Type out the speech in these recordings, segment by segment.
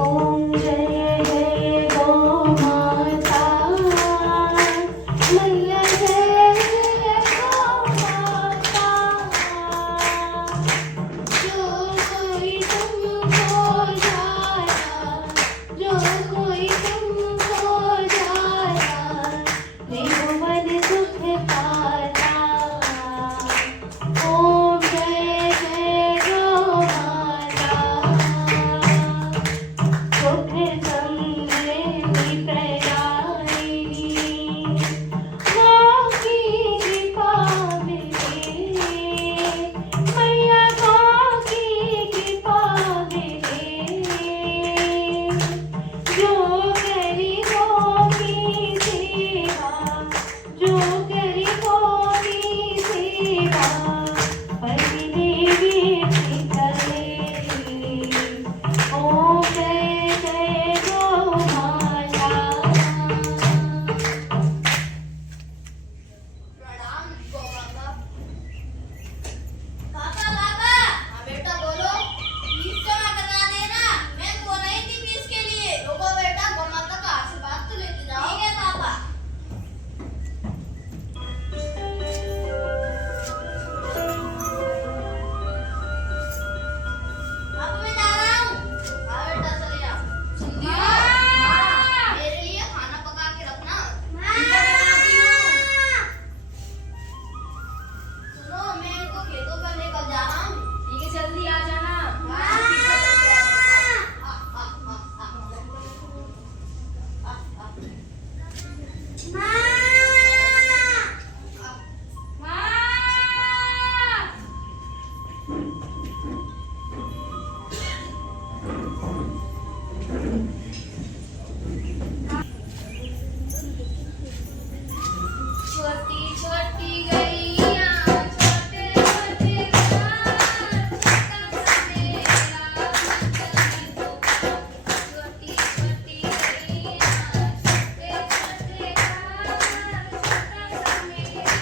ओम जय जय गो माता, मैया जय जय गौ माता। जो कोई तुमको जाया, जो कोई तुमको जाया, त्रिभुवन सुख पाता। ओम जय जय गौ माता, सुख समृद्धि प्रदायिनी, माँ की कृपा मिले, मैया माँ की कृपा मिले। जो गरीबों की सेवा, जो गरीबों की सेवा, पति देवी करे। ओम जय जय गौ माता। प्रणाम गौ माता। पापा पापा, हाँ बेटा बोलो। फीस जमा करवा देना, मैं बोल रही थी फीस के लिए। रुको बेटा, गौ माता का आशीर्वाद तो लेके जाओ। ठीक है पापा। अब मैं जा रहा हूँ। हाँ बेटा चले जाओ। सुन दियो? हाँ, मेरे लिए खाना पका के रखना। ठीक है, बनाती हूँ। सुनो, मैं इनको खेतों पर लेकर जा रहा हूँ। ठीक है, जल्दी आ जाना। हाँ, ठीक है, जल्दी आ जाऊंगा। छोटी छोटी गैया, छोटे छोटे घाट, छोटा सा मेरा वतन पुकार। छोटी छोटी गैया, छोटे छोटे घाट, छोटा सा मेरा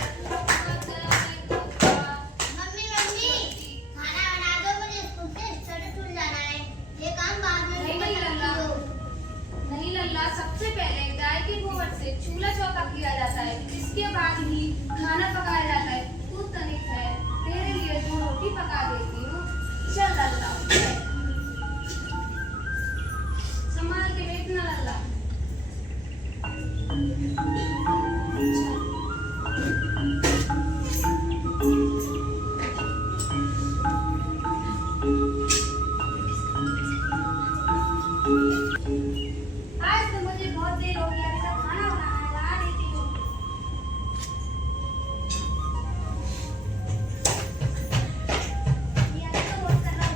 वतन पुकार। मम्मी मम्मी, खाना बना दो, मुझे स्कूल से रिक्शा छूट जाना है। ये काम बाद में नहीं, कर लल्ला। सकती हो। नहीं लल्ला, सबसे पहले गाय के गोबर से चूल्हा चौका किया जाता है, इसके बाद ही खाना पकाया जाता है। तू तनिक है, तेरे लिए 2 रोटी पका देती हूँ। चल लल्ला, संभाल के बैठना लल्ला। आज तो मुझे बहुत देर हो गई, अभी तक खाना बनाना है, ला देती हूँ। ये तो बहुत कर रहा है,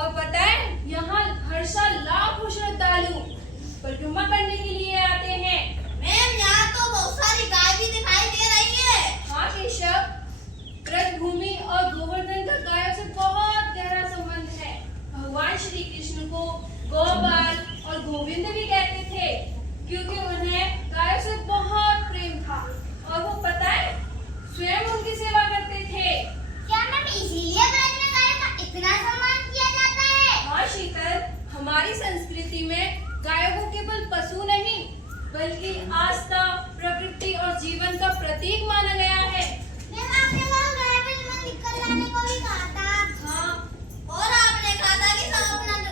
और पता है यहाँ हर साल लाखों श्रद्धालु परिक्रमा करने के लिए आते हैं। मैम यहाँ तो बहुत सारी गाय भी दिखाई दे रही है। हाँ केशव, ब्रजभूमि और गोवर्धन का गायों से बहुत गहरा संबंध है। भगवान श्री कृष्ण को गोपाल और गोविंद भी कहते थे क्योंकि उन्हें गायों से बहुत प्रेम था और वो पता है स्वयं उनकी सेवा करते थे। क्या मैम इसीलिए ब्रज में गायों का इतना सम्मान किया जाता है? हाँ शीतल, हमारी संस्कृति में गायों को केवल पशु नहीं बल्कि आस्था, प्रकृति और जीवन का प्रतीक माना गया है। मैम आपने वहाँ गाय में निकल लाने को भी कहा था। हाँ, और आपने कहा था कि सब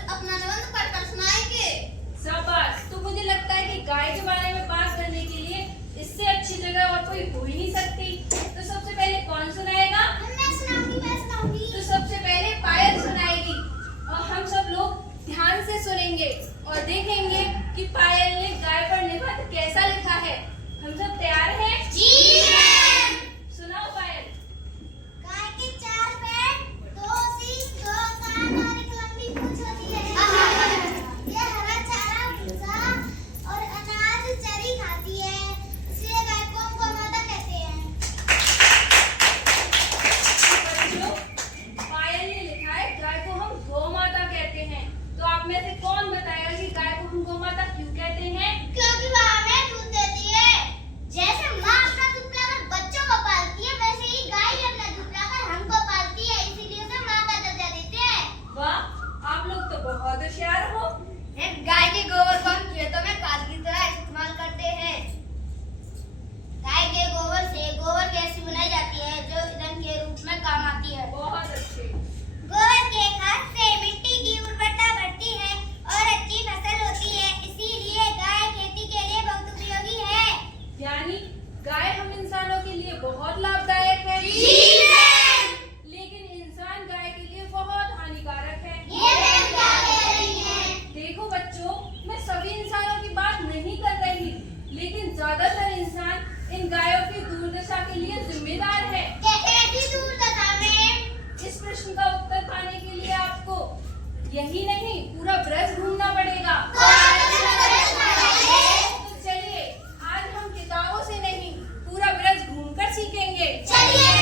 अपना निबंध पढ़कर सुनाएंगे। शाबाश। तो मुझे लगता है कि गाय के बारे में बात करने के लिए इससे अच्छी जगह और कोई हो ही नहीं सकती। तो सबसे पहले कौन सुनाएगा? मैं सुनाऊंगी। तो सबसे पहले पायल सुनाएगी और हम सब लोग ध्यान से सुनेंगे और देखेंगे कि पायल ने गाय पर निबंध कैसा लिखा है। हम सब तैयार हैं? जी मैम। सुनाओ पायल। गाय के 4 पैर, 2 सींग, 2 कान और एक लंबी पूंछ होती है। ये हरा चारा, भूसा और अनाज चरी खाती है। इसलिए गाय को हम गौमाता कहते हैं। बच्चों, पायल ने लिखा है गाय को हम गौ माता कहते हैं। तो आप में से कौन बताएगा कि गाय को हम गौ माता क्यों कहते हैं? क्योंकि वह हमें दूध देती है। जैसे माँ अपना दूध पिलाकर बच्चों को पालती है, वैसे ही गाय भी अपना दूध पिलाकर हमको पालती है। इसीलिए उसे माँ का दर्जा देते हैं। वाह, आप लोग तो बहुत होशियार हो। गाय के गोबर को हम खेतों में खाद की तरह इस्तेमाल करते हैं। गाय के गोबर से गोबर गैस बनाई जाती है जो ईंधन के रूप में काम आती है। बहुत अच्छे। गोबर के खाद से मिट्टी की उर्वरता बढ़ती है और अच्छी फसल होती है। इसीलिए गाय खेती के लिए बहुत उपयोगी है। यानी गाय हम इंसानों के लिए बहुत लाभदायक है। लेकिन इंसान गाय के लिए बहुत हानिकारक है। ये मैम क्या कह रही हैं? देखो बच्चों, मैं सभी इंसानों की बात नहीं कर रही, लेकिन ज्यादातर इंसान इन गायों की दुर्दशा के लिए जिम्मेदार है। कैसी दुर्दशा में? इस प्रश्न का उत्तर पाने के लिए आपको यही नहीं पूरा ब्रज घूमना पड़ेगा। तो चलिए आज हम किताबों से नहीं पूरा ब्रज घूमकर सीखेंगे। चलिए।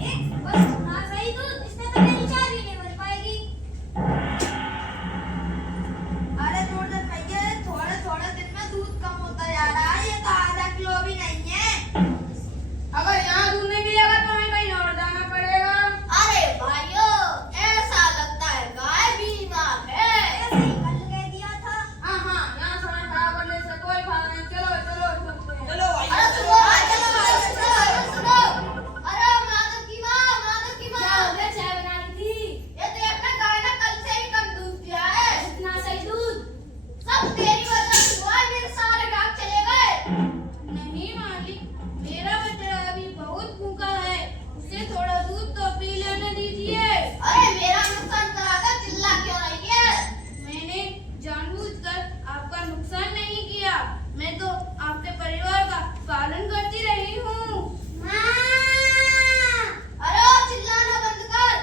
बस ना सही दूध, इससे तो मेरी शादी नहीं बन पाएगी। अरे जोरदार भैया, थोड़े थोड़े दिन में दूध कम होता जा रहा है, ये तो आधा किलो भी नहीं है। अगर यहाँ दूध नहीं मिलेगा तो हमें कहीं और जाना पड़ेगा। अरे भाइयों, ऐसा लगता है गाय बीमार है। ऐसे ही कल कह दिया था। हाँ हाँ, यहाँ समय खराब करने से कोई फायदा नहीं। चलो चलो चलते हैं। चलो भाई। अरे सुनो, सुनो। अरे माधव की माँ। क्या हो गया? चाय बना रही थी। ये देखना गाय ने कल से ही कम दूध दिया है। इतना सही दूध। सब तेरी वजह से हुआ है, मेरे सारे गाँव चले गए। नहीं मालिक, मेरा बछड़ा अभी बहुत भूखा है, उसे थोड़ा दूध तो पी लेने दीजिए। अरे मेरा नुकसान कराकर चिल्ला क्यों रही है? मैंने जानबूझकर आपका नुकसान नहीं किया, मैं तो आपके परिवार का पालन करती रही हूँ। अरे ओ चिल्लाना बंद कर।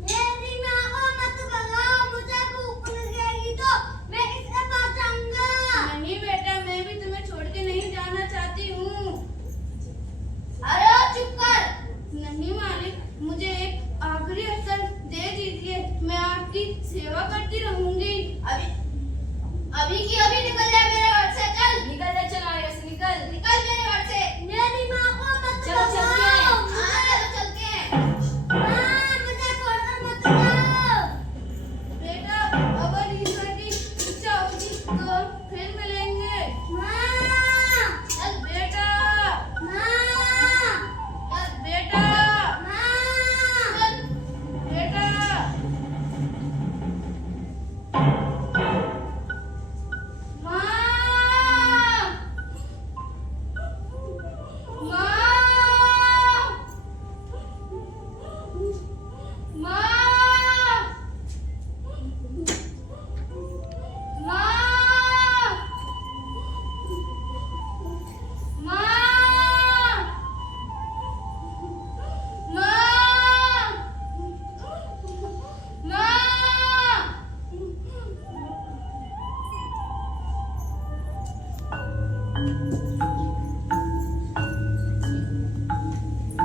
मेरी माँ को मत बुलाओ, मुझे भूख लग जाएगी तो मैं किसके पास जाऊंगा? नहीं बेटा, मैं भी तुम्हें छोड़ के नहीं जाना चाहती हूँ। अरे ओ चुप कर। नहीं मालिक, मुझे एक आखिरी अवसर दे दीजिए, मैं आपकी सेवा करती रहूंगी। अभी की अभी निकल जाए मेरे घर से। चल निकल जा, चल आगे से निकल। निकल मेरे घर से। मेरी माँ को मत चलो, चलते बुलाओ। हैं। हाँ चलो चलते हैं। माँ मुझे छोड़कर मत जाओ। बेटा, अगर ईश्वर की इच्छा होगी तो फिर मिलेंगे। माँ चल बेटा, माँ चल बेटा, माँ। चल बेटा।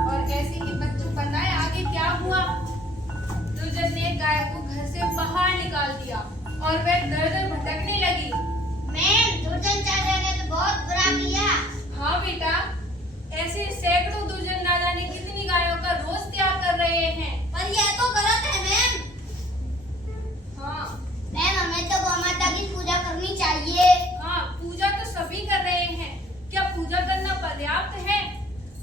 और ऐसे ही बच्चों पता है आगे क्या हुआ? दुर्जन ने गाय को घर से बाहर निकाल दिया और वह दर-दर भटकने लगी। मैम दुर्जन चाचा ने तो बहुत बुरा किया। हाँ बेटा, ऐसे सैकड़ों दुर्जन ना जाने कितनी गायों का रोज त्याग कर रहे हैं। पर यह तो गलत है मैम। हाँ मैम हमें तो गौ माता की पूजा करनी चाहिए। हाँ, पूजा तो सभी कर रहे हैं। क्या पूजा करना पर्याप्त है?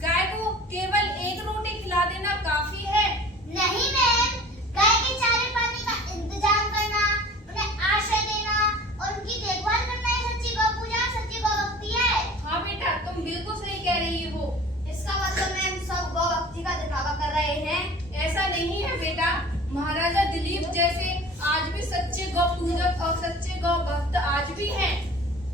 गाय को केवल एक रोटी खिला देना काफी है? नहीं मैम, गाय के चारे पानी का इंतजाम करना, उन्हें आश्रय देना और उनकी देखभाल करना ही सच्ची गौ पूजा, सच्ची गौ भक्ति है। हाँ बेटा, तुम बिल्कुल सही कह रही हो। इसका मतलब मैम सब गौ भक्ति का दिखावा कर रहे हैं। ऐसा नहीं है बेटा, महाराजा दिलीप जैसे आज भी सच्चे गौ पूजक और सच्चे गौ भक्त आज भी हैं।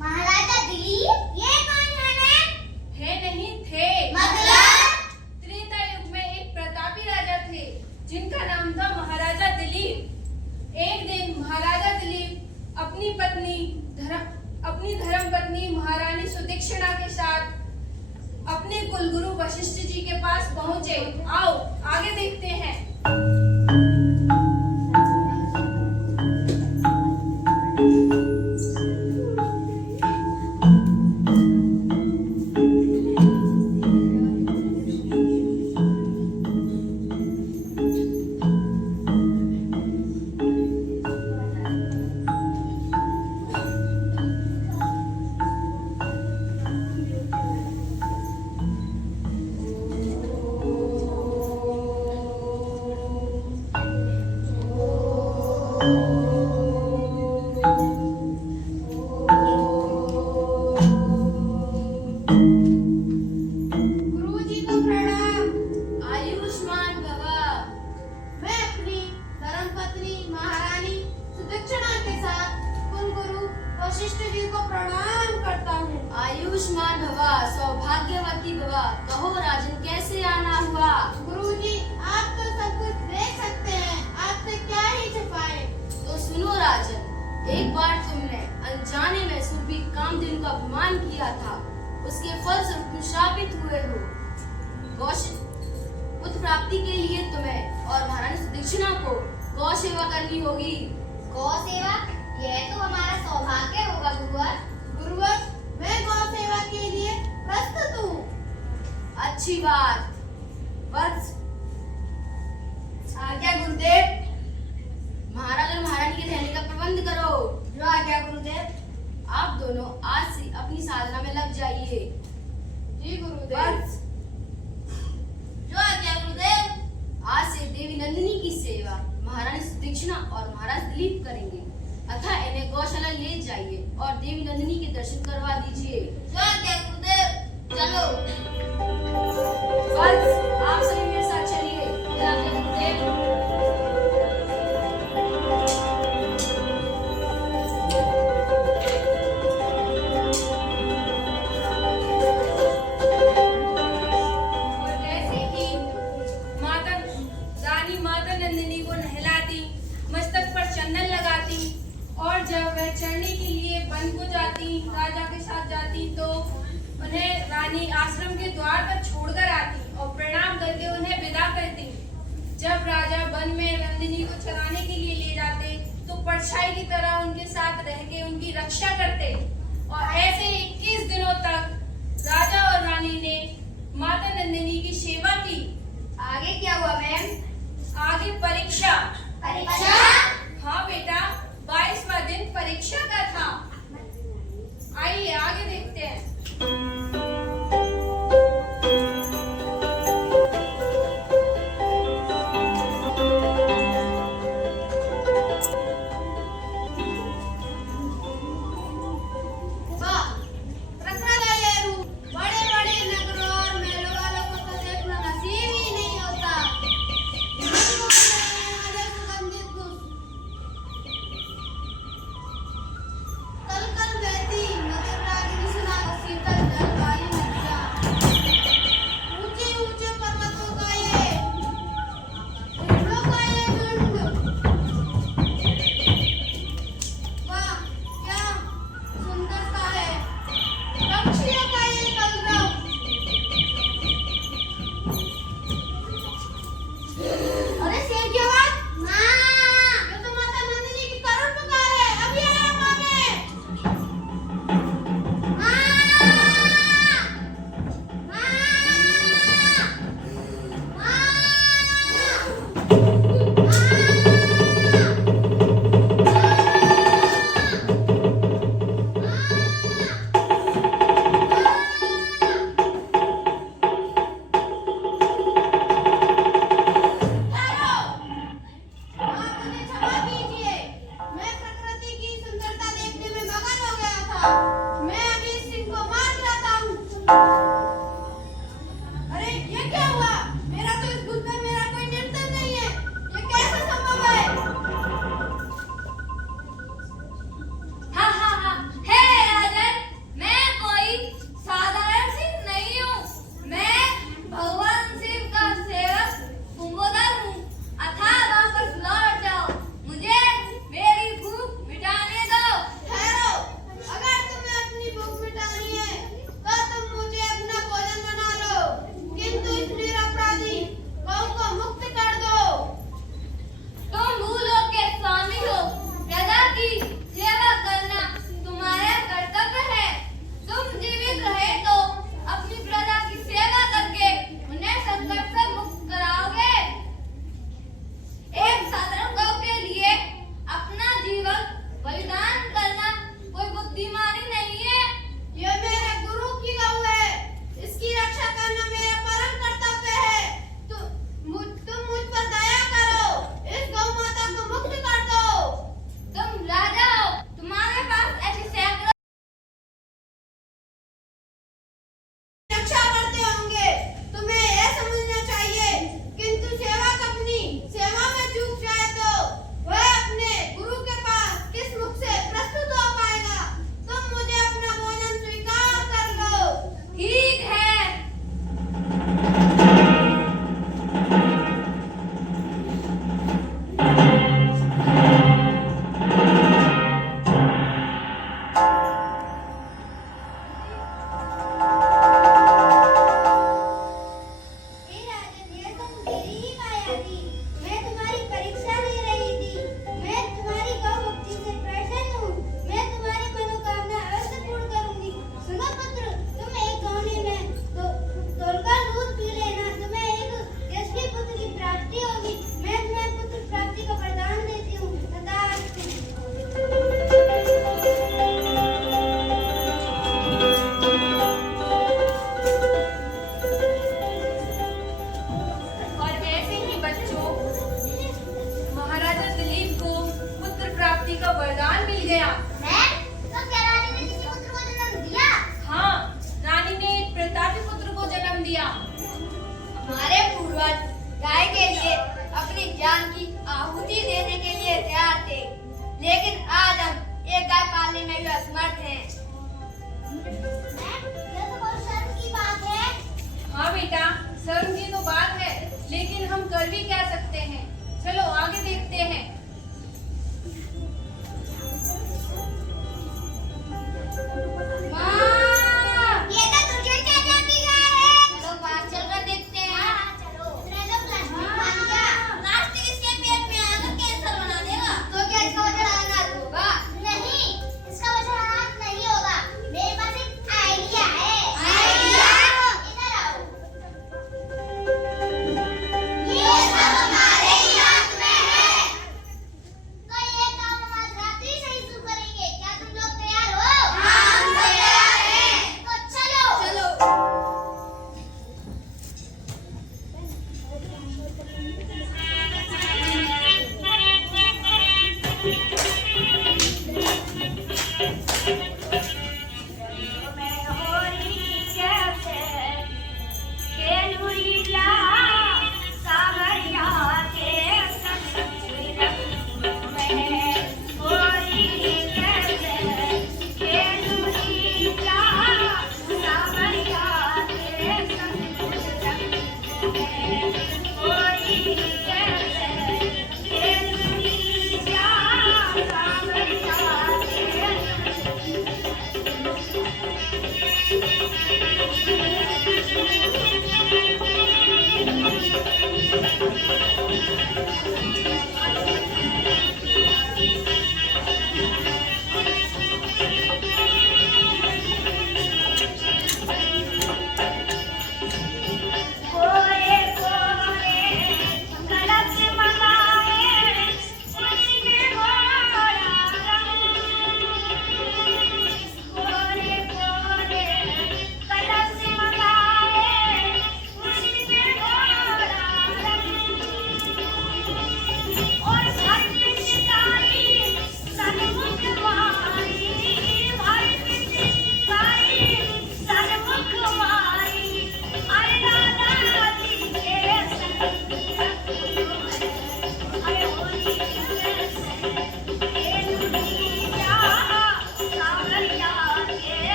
महाराजा दिलीप? ये कौन है मैम? है नहीं थे। मतलब? त्रेता युग में एक प्रतापी राजा थे जिनका नाम था महाराजा दिलीप। एक दिन महाराजा दिलीप अपनी धर्म पत्नी महारानी सुदक्षिणा के साथ अपने कुलगुरु वशिष्ठ जी के पास पहुंचे। आओ आगे देखते हैं। गुरुजी को प्रणाम। आयुष्मान भव। मैं अपनी धर्मपत्नी महारानी सुदक्षिणा के साथ कुलगुरु वशिष्ठ जी को प्रणाम करता हूँ। आयुष्मान भवा, सौभाग्यवती भवा। कहो राजन, कैसे आना हुआ? गुरुजी आप तो सब कुछ देख सकते हैं, आपसे क्या ही छुपाए। तो सुनो राजन, एक बार तुमने अनजाने में सुरभि कामधेनु का अपमान किया था, उसके फलस्वरूप तुम शापित हुए हो। प्राप्ति के लिए तुम्हें और महारानी सुदक्षिणा को गौ सेवा करनी होगी। गौ सेवा? यह तो हमारा सौभाग्य होगा गुरुवर। गुरुवर, मैं गौ सेवा के लिए प्रस्तुत हूँ। अच्छी बात। वत्स, आज्ञा गुरुदेव। महाराज और महारानी के रहने का प्रबंध करो। जो आज्ञा गुरुदेव। आप दोनों आज से अपनी साधना में लग जाइए। जी गुरुदेव। वत्स, जो आज्ञा गुरुदेव। आज से देवी नंदिनी की सेवा महारानी सुदक्षिणा और महाराज दिलीप करेंगे। अतः इन्हें गौशाला ले जाइए और देवी नंदिनी के दर्शन करवा दीजिए। जो आज्ञा गुरुदेव। चलो। वत्स, आप सभी मेरे साथ चलिए। जो आज्ञा गुरुदेव। और ऐसे ही माता नंदिनी को नहलाती, मस्तक पर चंदन लगाती और जब वह चढ़ने के लिए वन को जाती, राजा के साथ जाती, तो उन्हें रानी आश्रम के द्वार पर छोड़कर आती और प्रणाम करके उन्हें विदा करती। जब राजा वन में नंदिनी को चराने के लिए ले जाते तो परछाई की तरह उनके साथ रह के उनकी रक्षा करते और ऐसे 21 दिनों तक राजा और रानी ने माता नंदिनी की सेवा की। आगे क्या हुआ मैम? आगे परीक्षा। परीक्षा? हाँ बेटा, 22वां दिन परीक्षा का था। आइए आगे देखते हैं। वाह, प्रखर है ये रूप। बड़े-बड़े नगरों और महलों वालों को तो देखना नसीब ही नहीं होता। मन को बनाने वाले सुगंधित पुष्प। तलकर बहती मधुर रागिनी सुना शीतल जल वाली नदियाँ। ऊंचे-ऊंचे पर्वतों का ये झीलों का ये झुंड। वाह, क्या सुंदरता है। पक्षियों का ये कलरव। अरे शेर की आवाज। ये तो माता नंदिनी की करुण पुकार है। अभी आया मामे। मुझे क्षमा कीजिए। मैं प्रकृति की सुंदरता देखने में मगन हो गया था। मैं अभी इस सिंह को मार गिराता हूँ। अरे ये क्या हुआ? मेरा तो इस बुद्ध में मेरा कोई नियंत्रण नहीं है। ये कैसे संभव है? हाँ हाँ हाँ, हे राजन, मैं कोई साधारण सिंह नहीं हूँ। मैं भगवान शिव का सेवक कुंभोदर हूँ। अथाह वापस लौट जाओ, मुझे मेरी भूख मिटाने दो। ठहरो, अगर तुम्हें अपनी भूख मिटानी है तो तुम मुझे अपना भोजन बना लो। किंतु इस तो वरदान मिल गया। मैम, तो क्या रानी ने किसी पुत्र को जन्म दिया? हाँ, रानी ने एक प्रतापी पुत्र को जन्म दिया। हमारे पूर्वज गाय के लिए अपनी जान की आहुति देने के लिए तैयार थे, लेकिन आज हम एक गाय पालने में भी असमर्थ हैं। मैम, ये तो बहुत शर्म की बात है। हाँ बेटा, शर्म की तो बात है, लेकिन हम कर भी क्या सकते हैं। चलो आगे देखते हैं। माँ, ये तो तुझे चाचा की गाय है। चलो बाहर चलकर देखते हैं। हाँ, चलो। इतना तो प्लास्टिक खा लिया। प्लास्टिक इसके पेट में आकर कैंसर बना देगा। तो क्या इसका वजन अनाज होगा? नहीं, इसका वजन अनाज नहीं होगा। मेरे पास एक आइडिया है। आइडिया? इधर आओ। ये सब हमारे दिमाग में है। तो ये काम हम आज रात्रि से ही शुरू करेंगे। क्या तुम लोग तैयार हो? हाँ, हम तैयार हैं। तो चलो। चलो। Yeah.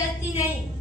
जबरदस्ती नहीं।